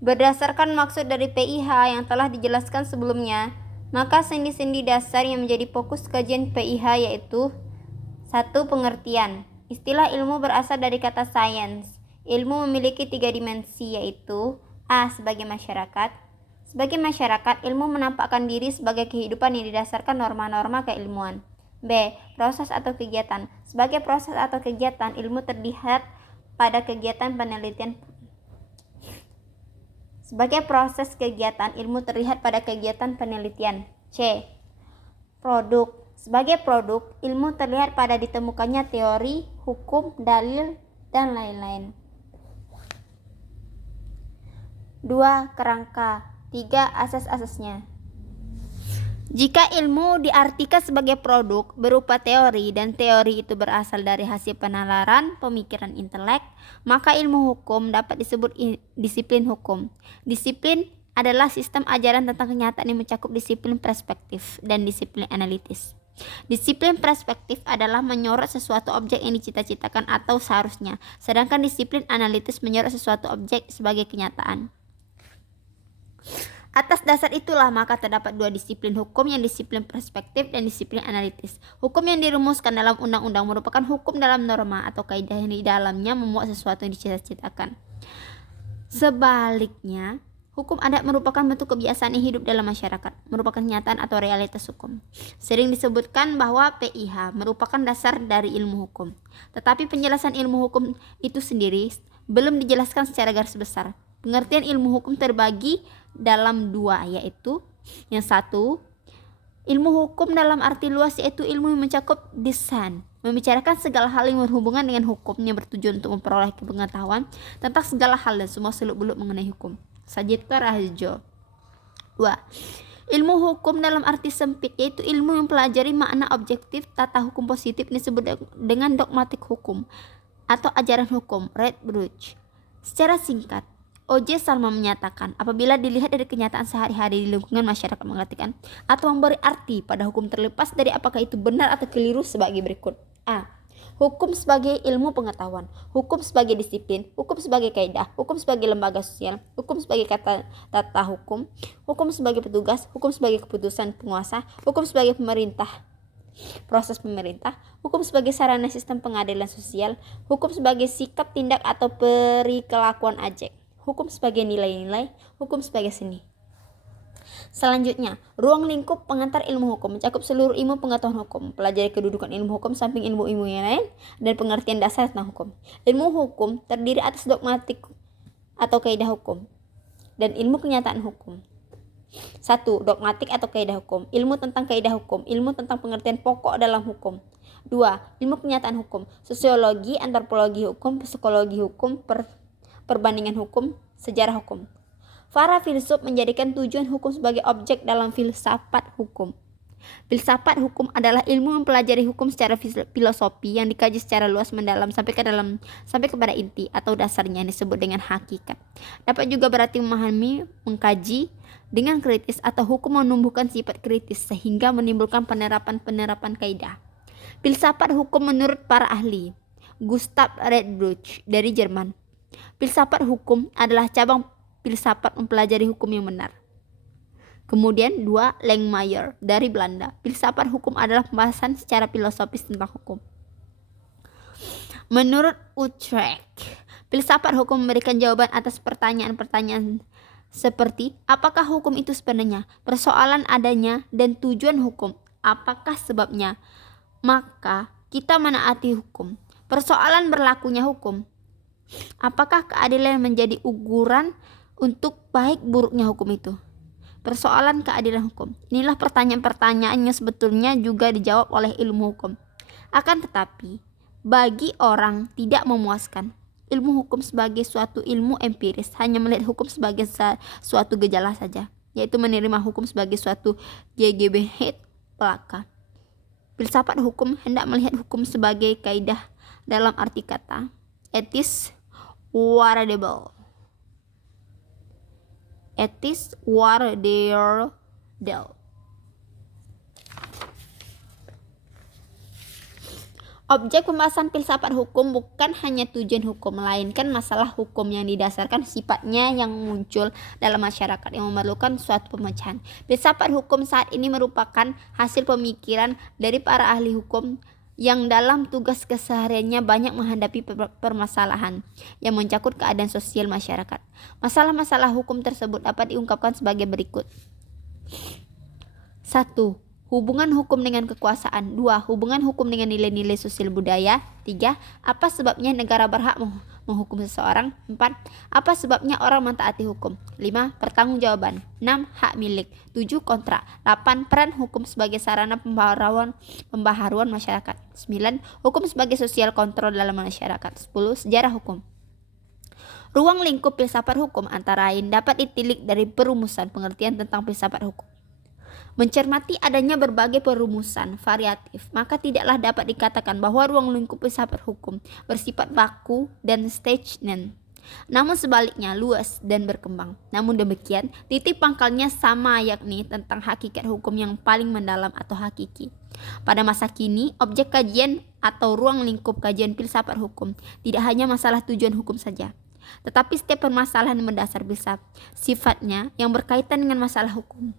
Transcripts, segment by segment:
Berdasarkan maksud dari PIH yang telah dijelaskan sebelumnya, maka sendi-sendi dasar yang menjadi fokus kajian PIH yaitu 1. Pengertian. Istilah ilmu berasal dari kata science. Ilmu memiliki 3 dimensi yaitu A. Sebagai masyarakat. Sebagai masyarakat, ilmu menampakkan diri sebagai kehidupan yang didasarkan norma-norma keilmuan. B. Proses atau kegiatan. Sebagai proses atau kegiatan, ilmu terlihat pada kegiatan penelitian. Sebagai proses kegiatan, ilmu terlihat pada kegiatan penelitian. C. Produk. Sebagai produk, ilmu terlihat pada ditemukannya teori, hukum, dalil, dan lain-lain. 2. Kerangka. 3. Asas-asasnya. Jika ilmu diartikan sebagai produk berupa teori dan teori itu berasal dari hasil penalaran pemikiran intelek, maka ilmu hukum dapat disebut disiplin hukum. Disiplin adalah sistem ajaran tentang kenyataan yang mencakup disiplin perspektif dan disiplin analitis. Disiplin perspektif adalah menyorot sesuatu objek yang dicita-citakan atau seharusnya, sedangkan disiplin analitis menyorot sesuatu objek sebagai kenyataan. Atas dasar itulah maka terdapat 2 disiplin hukum, yang disiplin perspektif dan disiplin analitis. Hukum yang dirumuskan dalam undang-undang merupakan hukum dalam norma atau kaidah yang di dalamnya memuat sesuatu yang dicita-citakan. Sebaliknya, hukum adat merupakan bentuk kebiasaan yang hidup dalam masyarakat, merupakan kenyataan atau realitas hukum. Sering disebutkan bahwa PIH merupakan dasar dari ilmu hukum. Tetapi penjelasan ilmu hukum itu sendiri belum dijelaskan secara garis besar. Pengertian ilmu hukum terbagi dalam 2, yaitu yang 1, ilmu hukum dalam arti luas, yaitu ilmu yang mencakup desain, membicarakan segala hal yang berhubungan dengan hukum yang bertujuan untuk memperoleh pengetahuan tentang segala hal dan semua seluk-beluk mengenai hukum. Sajidka Rahjo. 2. Ilmu hukum dalam arti sempit, yaitu ilmu yang mempelajari makna objektif tata hukum positif yang disebut dengan dogmatik hukum atau ajaran hukum, Red Bruch. Secara singkat, O.J. Salman menyatakan, apabila dilihat dari kenyataan sehari-hari di lingkungan masyarakat, mengartikan atau memberi arti pada hukum terlepas dari apakah itu benar atau keliru sebagai berikut. A. Hukum sebagai ilmu pengetahuan, hukum sebagai disiplin, hukum sebagai kaidah, hukum sebagai lembaga sosial, hukum sebagai tata hukum, hukum sebagai petugas, hukum sebagai keputusan penguasa, hukum sebagai pemerintah, proses pemerintah, hukum sebagai sarana sistem pengadilan sosial, hukum sebagai sikap, tindak, atau perikelakuan ajek, hukum sebagai nilai-nilai, hukum sebagai seni. Selanjutnya, ruang lingkup pengantar ilmu hukum mencakup seluruh ilmu pengetahuan hukum, pelajari kedudukan ilmu hukum samping ilmu-ilmu yang lain, dan pengertian dasar tentang hukum. Ilmu hukum terdiri atas dogmatik atau kaidah hukum dan ilmu kenyataan hukum. 1. Dogmatik atau kaidah hukum, ilmu tentang kaidah hukum, ilmu tentang pengertian pokok dalam hukum. 2. Ilmu kenyataan hukum, sosiologi, antropologi hukum, psikologi hukum, perbandingan hukum, sejarah hukum. Para filsuf menjadikan tujuan hukum sebagai objek dalam filsafat hukum. Filsafat hukum adalah ilmu mempelajari hukum secara filosofi yang dikaji secara luas mendalam sampai kepada inti atau dasarnya yang disebut dengan hakikat. Dapat juga berarti memahami, mengkaji dengan kritis atau hukum menumbuhkan sifat kritis sehingga menimbulkan penerapan kaidah. Filsafat hukum menurut para ahli, Gustav Redbruch dari Jerman. Filsafat hukum adalah cabang filsafat mempelajari hukum yang benar. Kemudian 2. Langmuir dari Belanda. Filsafat hukum adalah pembahasan secara filosofis tentang hukum. Menurut Utrecht, filsafat hukum memberikan jawaban atas pertanyaan-pertanyaan seperti apakah hukum itu sebenarnya, persoalan adanya dan tujuan hukum, apakah sebabnya, maka kita menaati hukum, persoalan berlakunya hukum, apakah keadilan menjadi ukuran untuk baik buruknya hukum itu, persoalan keadilan hukum. Inilah pertanyaan-pertanyaan yang sebetulnya juga dijawab oleh ilmu hukum. Akan tetapi, bagi orang tidak memuaskan, ilmu hukum sebagai suatu ilmu empiris hanya melihat hukum sebagai suatu gejala saja, yaitu menerima hukum sebagai suatu GGBH belaka. Filsafat hukum hendak melihat hukum sebagai kaidah dalam arti kata etis wardable. Etis wardable. Objek pembahasan filsafat hukum bukan hanya tujuan hukum, melainkan masalah hukum yang didasarkan sifatnya yang muncul dalam masyarakat yang memerlukan suatu pemecahan. Filsafat hukum saat ini merupakan hasil pemikiran dari para ahli hukum yang dalam tugas kesehariannya banyak menghadapi permasalahan yang mencakup keadaan sosial masyarakat. Masalah-masalah hukum tersebut dapat diungkapkan sebagai berikut. 1. Hubungan hukum dengan kekuasaan. 2. Hubungan hukum dengan nilai-nilai sosial budaya. 3. Apa sebabnya negara berhak menghukum seseorang. 4. Apa sebabnya orang mentaati hukum. 5. Pertanggungjawaban. 6. Hak milik. 7. Kontrak. 8. Peran hukum sebagai sarana pembaharuan masyarakat. 9. Hukum sebagai sosial kontrol dalam masyarakat. 10. Sejarah hukum. Ruang lingkup filsafat hukum antara lain dapat ditilik dari perumusan pengertian tentang filsafat hukum. Mencermati adanya berbagai perumusan variatif, maka tidaklah dapat dikatakan bahwa ruang lingkup filsafat hukum bersifat baku dan stagnan, namun sebaliknya luas dan berkembang. Namun demikian, titik pangkalnya sama, yakni tentang hakikat hukum yang paling mendalam atau hakiki. Pada masa kini, objek kajian atau ruang lingkup kajian filsafat hukum tidak hanya masalah tujuan hukum saja, tetapi setiap permasalahan mendasar filsafat sifatnya yang berkaitan dengan masalah hukum.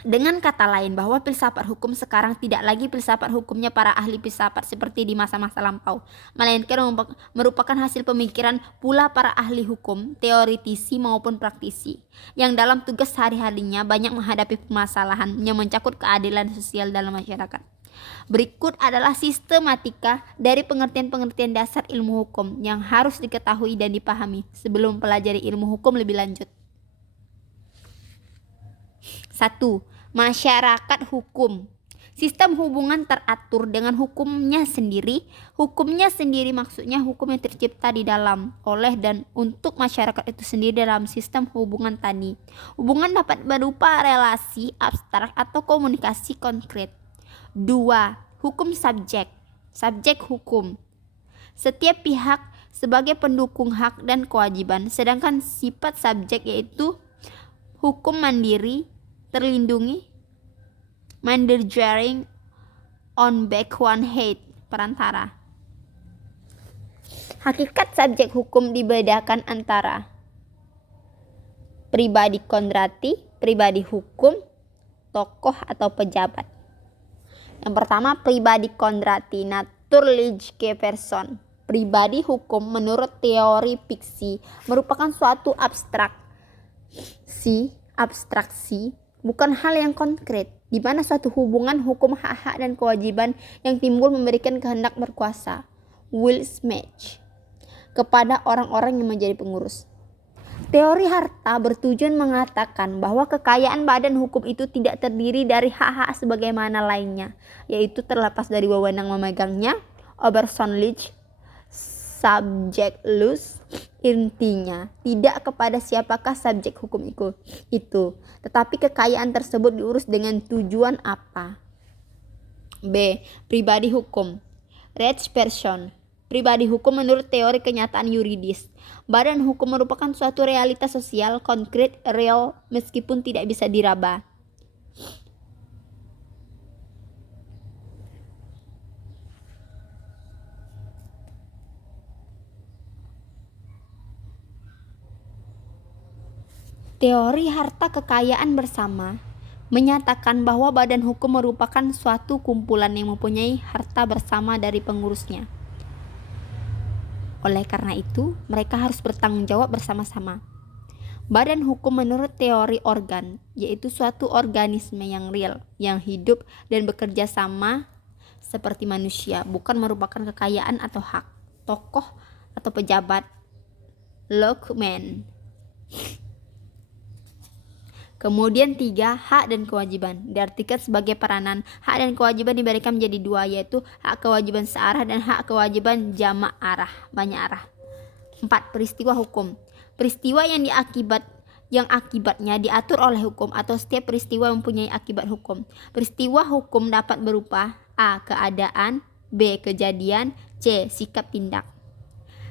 Dengan kata lain, bahwa filsafat hukum sekarang tidak lagi filsafat hukumnya para ahli filsafat seperti di masa-masa lampau, melainkan merupakan hasil pemikiran pula para ahli hukum, teoritisi maupun praktisi, yang dalam tugas sehari-harinya banyak menghadapi permasalahan yang mencakup keadilan sosial dalam masyarakat. Berikut adalah sistematika dari pengertian-pengertian dasar ilmu hukum yang harus diketahui dan dipahami sebelum mempelajari ilmu hukum lebih lanjut. 1. Masyarakat hukum. Sistem hubungan teratur dengan hukumnya sendiri. Hukumnya sendiri maksudnya hukum yang tercipta di dalam, oleh dan untuk masyarakat itu sendiri dalam sistem hubungan tadi. Hubungan dapat berupa relasi abstrak atau komunikasi konkret. 2. Hukum subjek. Subjek hukum. Setiap pihak sebagai pendukung hak dan kewajiban, sedangkan sifat subjek yaitu hukum mandiri, terlindungi, mandatory, on back one head, perantara. Hakikat subjek hukum dibedakan antara pribadi kondrati, pribadi hukum, tokoh atau pejabat. Yang pertama, pribadi kondrati, naturliche person. Pribadi hukum menurut teori fiksi merupakan suatu abstraksi, bukan hal yang konkret, di mana suatu hubungan hukum hak-hak dan kewajiban yang timbul memberikan kehendak berkuasa, will match, kepada orang-orang yang menjadi pengurus. Teori harta bertujuan mengatakan bahwa kekayaan badan hukum itu tidak terdiri dari hak-hak sebagaimana lainnya, yaitu terlepas dari wewenang memegangnya, Obersonlich, subjectless, intinya tidak kepada siapakah subjek hukum itu, tetapi kekayaan tersebut diurus dengan tujuan apa. B. Pribadi hukum, rechtsperson. Pribadi hukum menurut teori kenyataan yuridis. Badan hukum merupakan suatu realitas sosial konkret, real, meskipun tidak bisa diraba. Teori harta kekayaan bersama menyatakan bahwa badan hukum merupakan suatu kumpulan yang mempunyai harta bersama dari pengurusnya. Oleh karena itu, mereka harus bertanggung jawab bersama-sama. Badan hukum menurut teori organ, yaitu suatu organisme yang real, yang hidup dan bekerja sama seperti manusia, bukan merupakan kekayaan atau hak, tokoh atau pejabat, logman. Kemudian 3, hak dan kewajiban. Diartikan sebagai peranan. Hak dan kewajiban diberikan menjadi 2, yaitu hak kewajiban searah dan hak kewajiban jamak arah, banyak arah. 4, peristiwa hukum. Peristiwa yang akibatnya diatur oleh hukum atau setiap peristiwa mempunyai akibat hukum. Peristiwa hukum dapat berupa A. Keadaan, B. Kejadian, C. Sikap tindak.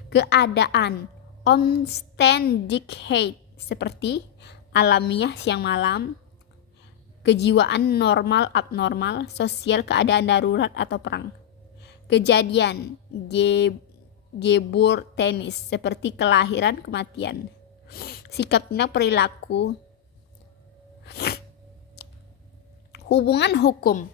Keadaan, Omständigkeit, seperti alamiah siang malam, kejiwaan normal abnormal, sosial keadaan darurat atau perang. kejadian, gebur tenis, seperti kelahiran, kematian. Sikap tindak perilaku. Hubungan hukum.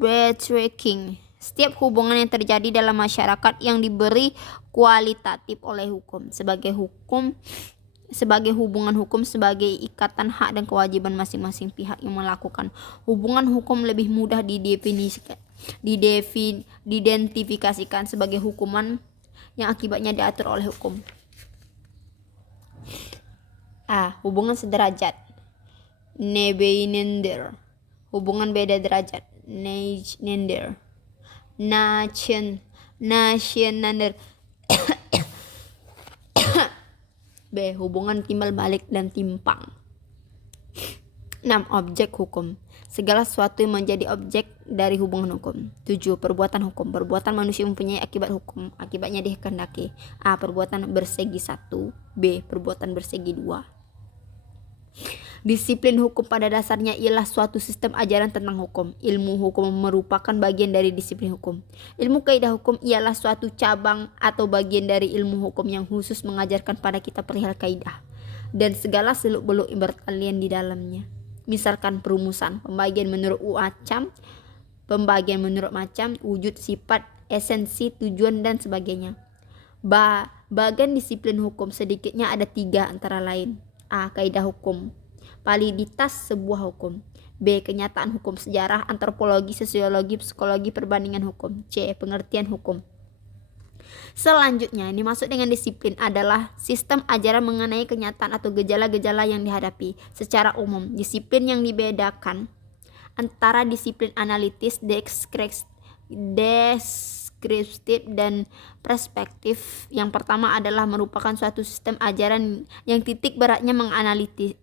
Breathtaking. Setiap hubungan yang terjadi dalam masyarakat yang diberi kualitatif oleh hukum. Sebagai hubungan hukum sebagai ikatan hak dan kewajiban masing-masing pihak yang melakukan hubungan hukum lebih mudah diidentifikasikan sebagai hukuman yang akibatnya diatur oleh hukum. Hubungan sederajat, nebeinander. Hubungan beda derajat, nacheinander. Nacheinander. B. Hubungan timbal balik dan timpang. 6. Objek hukum. Segala sesuatu yang menjadi objek dari hubungan hukum. 7. Perbuatan hukum. Perbuatan manusia mempunyai akibat hukum. Akibatnya dikehendaki. A. Perbuatan bersegi 1. B. Perbuatan bersegi 2. Disiplin hukum pada dasarnya ialah suatu sistem ajaran tentang hukum. Ilmu hukum merupakan bagian dari disiplin hukum. Ilmu kaidah hukum ialah suatu cabang atau bagian dari ilmu hukum yang khusus mengajarkan pada kita perihal kaidah dan segala seluk-beluk yang berkalian di dalamnya. Misalkan perumusan, pembagian menurut macam, wujud, sifat, esensi, tujuan, dan sebagainya. Bagian disiplin hukum sedikitnya ada 3 antara lain. A. Kaidah hukum. Validitas sebuah hukum. B. Kenyataan hukum, sejarah, antropologi, sosiologi, psikologi, perbandingan hukum. C. Pengertian hukum. Selanjutnya, yang dimaksud dengan disiplin adalah sistem ajaran mengenai kenyataan atau gejala-gejala yang dihadapi. Secara umum, disiplin yang dibedakan antara disiplin analitis, deskriptif, dan perspektif. Yang pertama adalah merupakan suatu sistem ajaran yang titik beratnya menganalisis,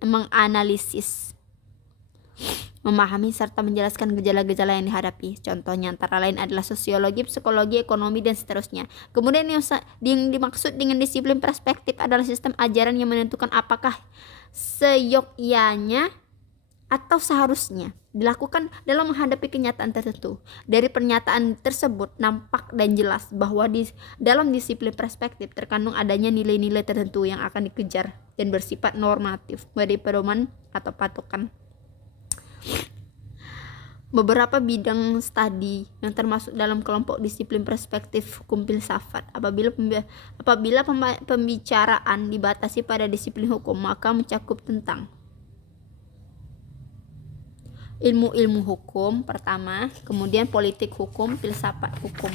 memahami serta menjelaskan gejala-gejala yang dihadapi. Contohnya antara lain adalah sosiologi, psikologi, ekonomi, dan seterusnya. Kemudian yang dimaksud dengan disiplin perspektif adalah sistem ajaran yang menentukan apakah seyogyanya atau seharusnya dilakukan dalam menghadapi kenyataan tertentu. Dari pernyataan tersebut nampak dan jelas bahwa dalam disiplin perspektif terkandung adanya nilai-nilai tertentu yang akan dikejar dan bersifat normatif, menjadi pedoman atau patokan. Beberapa bidang studi yang termasuk dalam kelompok disiplin perspektif hukum filsafat. Apabila pembicaraan dibatasi pada disiplin hukum, maka mencakup tentang ilmu hukum pertama, kemudian politik hukum, filsafat hukum.